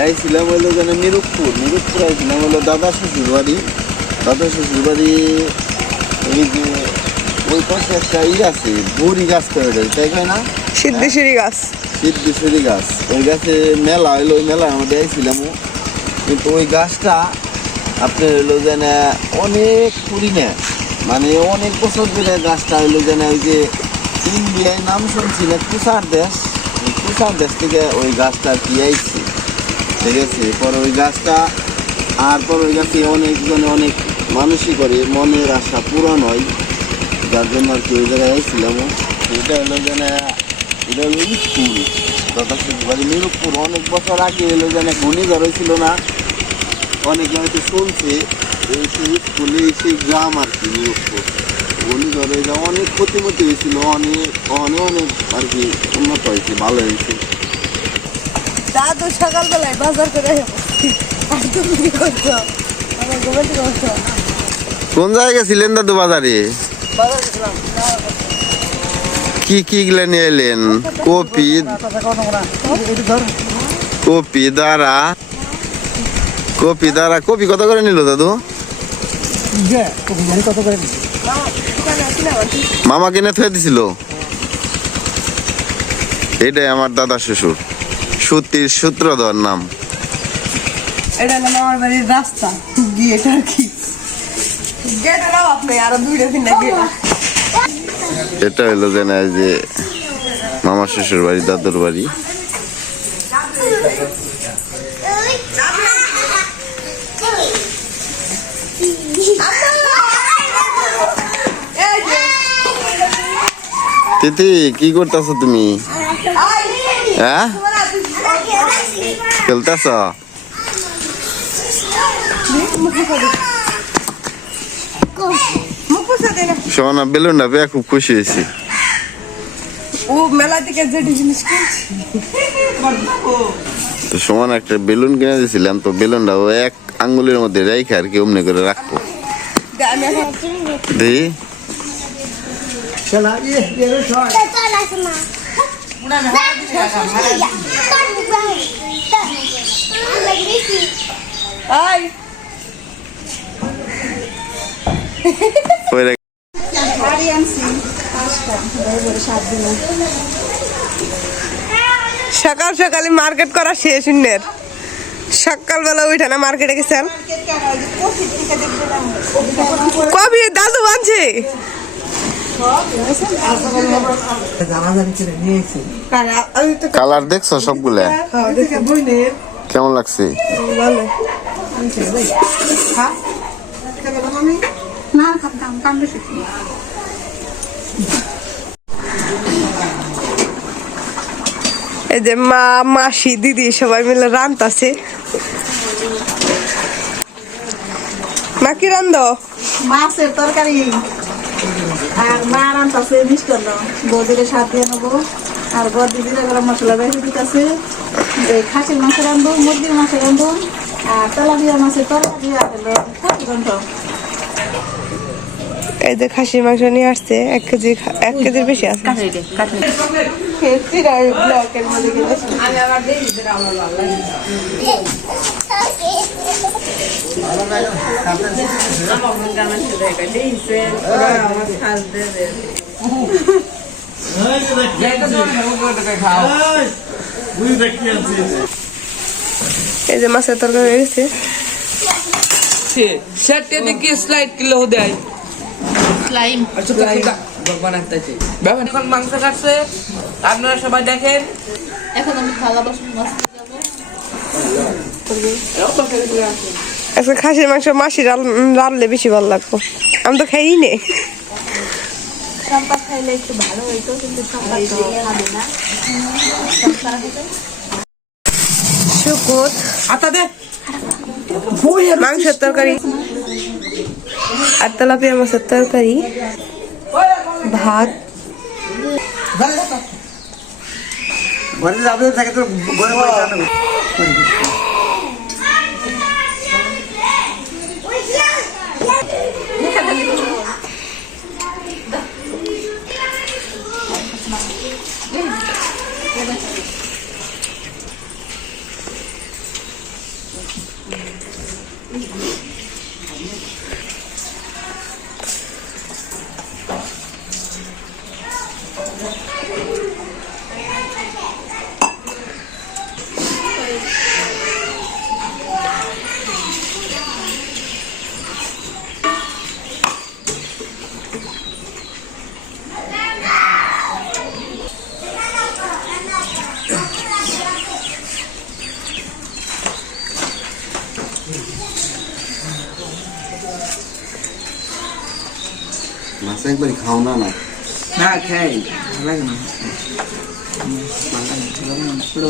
আইছিলাম হইল যেন মিরুকপুর। মিরুকপুর আইছিলাম হইল দাদা শ্বশুর বাড়ি দাদা শ্বশুর বাড়ি ওই যে ওই পাশে একটা ই আছে বুড়ি গাছ করে দেয় তাই না? সিদ্ধেশ্বরী গাছ। সিদ্ধেশ্বরী গাছ। ওই গাছে মেলা হইল ওই মেলার মধ্যে আইছিলাম কিন্তু ওই গাছটা আপনার হইল যেন অনেক পুরিনে মানে অনেক বছর ধরে গাছটা হইল যেন ওই যে ইন্ডিয়ায় নাম শুনছি না তুষার দেশ। তুষার দেশ থেকে ওই গাছটা কি আইছে। ঠিক আছে? পরে ওই গাছটা আর পর ওই গাছে অনেকজনে অনেক মানুষই করে, মনের আশা পূরণ হয় যার জন্য আর কি ওই জায়গায় আইছিলাম। এটা হলো যেন এটা হলো স্কুল। বাড়ি মিরুপুর অনেক বছর আগে এলো যেন ঘূর্ণিঝড় হয়েছিল না? অনেকে হয়তো শুনছে এই সেই স্কুলে সেই গ্রাম আর কি মিরুপুর ঘূর্ণিঝড়ে এটা অনেক ক্ষতিমতি হয়েছিল, অনেক অনেক অনেক আর কি উন্নত হয়েছে, ভালো হয়েছে। দাদু সকালবেলায় বাজার করে আর তুমি কি করছ? আমার ঘুমাতে করছ কোন জায়গায় গেছিলেন দাদু বাজারে? কি কি গুলা নিয়ে এলেন? কপি কপি দ্বারা কপি দ্বারা কপি কত করে নিল দাদু? কি? মামা কিনে থুয়ে দিছিল? এটাই আমার দাদা শ্বশুর। সুতির সূত্রধর নাম। এটা হলো আমার বাড়ির রাস্তা। গেট আর কি। অভাব নেই আরও দুইটা তিনটা গেট এটা হইল যে না যে মামা শ্বশুর বাড়ি দাদুর বাড়ি। তিথি কি করতেছ তুমি? হ্যাঁ? খেলতেছ? পুষা দে না সোনা খুব খুশি হয়েছি। ও মেলা থেকে যে জিনিস তো সমান একটা বেলুন কিনে দিয়েছিলাম তো বেলুনটা ও এক আঙ্গুলের মধ্যে রেখে আর কি অমনি করে রাখব। দে, দেখি সকাল সকালে মার্কেট করা শেষ শূন্যের সকালবেলা উঠে না মার্কেটে গেছেন? কবি দাদু তো কালার দেখছ সবগুলা? কেমন লাগছে? এই যে মা মাসি দিদি সবাই মিলে রান্তাছে। মা কি রান্ধ? মাছের তরকারি। আর মা রান্তাছে মিষ্টান্ন বদিরে সাত দিয়ে নেব। আর বদি জিরা গরম মশলা বেশি দিতেছে। এই খাসির মাছ রান্ধবো মুরগির মাছ রান্ধবো আর তেলাপিয়া মাছের তরকারি আর হলো কচি ঘন্ট এই যে খাসির মাংস নিয়ে আসছে এক কেজি এক কেজির বেশি আছে। খেয়েছি ওই ব্লকের মধ্যে। এই যে মাছের তরকারি হয়ে গেছে। সেটা দেখি স্লাইড কিলো এখন মাংস কাটছে। আপনারা সবাই দেখেন। এখন আমি থালা বাসন মাছ যাব। আজকে খাসির মাংস মাসি রাল রাললে বেশি ভালো লাগতো। আমি তো খাইই নে। শুকুত মাংসের তরকারি। আর তেলাপিয়া মাছের তরকারি। ভাত। ঘরে যাবে থাকে তোর ঘরে ます。うん。খাই একবারই খাও না না। না, ভালো লাগে না, পুরো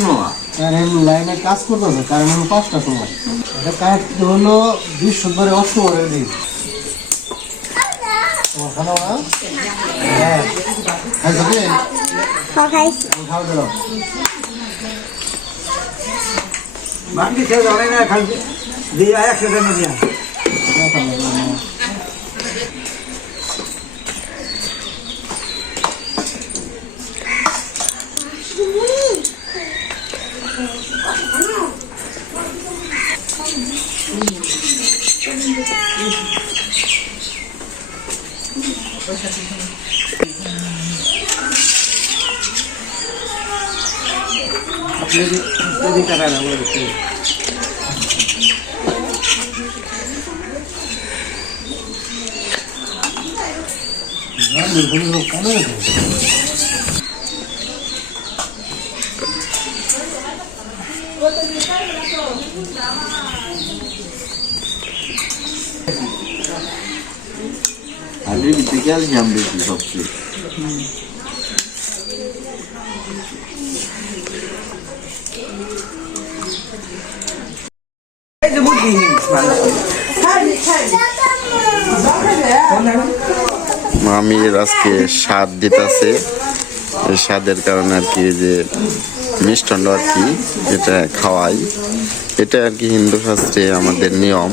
মামা কারেন্ট লাইনে কাজ করতেছে কারেন্ট হলো পাঁচটা সময়। এটা কারেন্ট হলো বৃহস্পতিবারে অক্টোবরের দিন। না হ্যাঁ। বাকি সে জানে না খালি দিয়ে একসাথে নিয়ে なんでこれがカ。হাড়ির ভিতরে ক্যালসিয়াম বেশি সবচেয়ে। মামির আজকে স্বাদ দিতেছে। এই স্বাদের কারণে আর কি যে মিষ্টান্ন আর কি এটা খাওয়াই। এটা আর কি হিন্দু শাস্ত্রে আমাদের নিয়ম।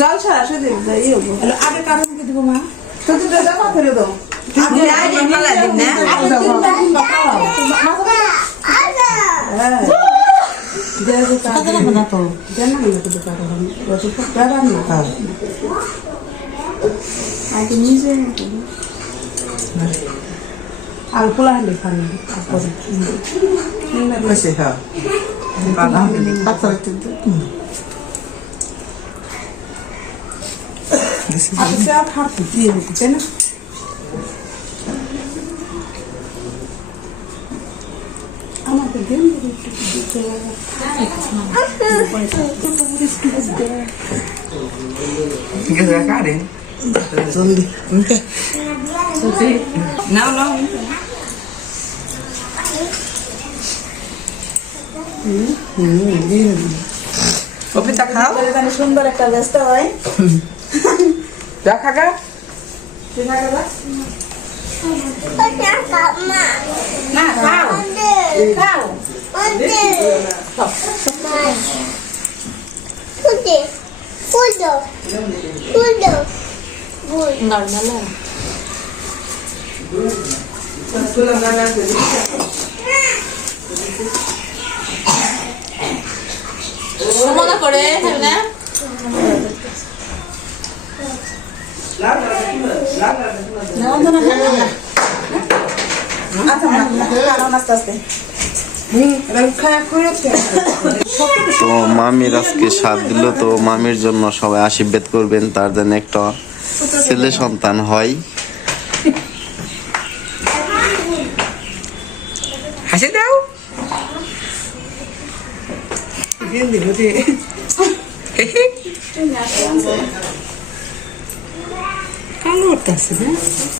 জল ছাড়া যাই হব আগে কারণ কি দিব মা। তুই জমা করে দাও। আগে নিজে আর খোলা হলে খানি कैसे দিয়ে দিতে তাই না আমাকে দিন Karen. Zombie. Zombie. No, no. কপিটা খাও সুন্দর একটা ব্যস্ত হয় দেখা গা দেখা গেলা না খাও খাও নর্মাল মনে করে না তো মামির আজকে স্বাদ দিল তো মামির জন্য সবাই আশীর্বাদ করবেন। তার যেন একটা ছেলে সন্তান হয়। হাসি দাও। কালো করতেছে না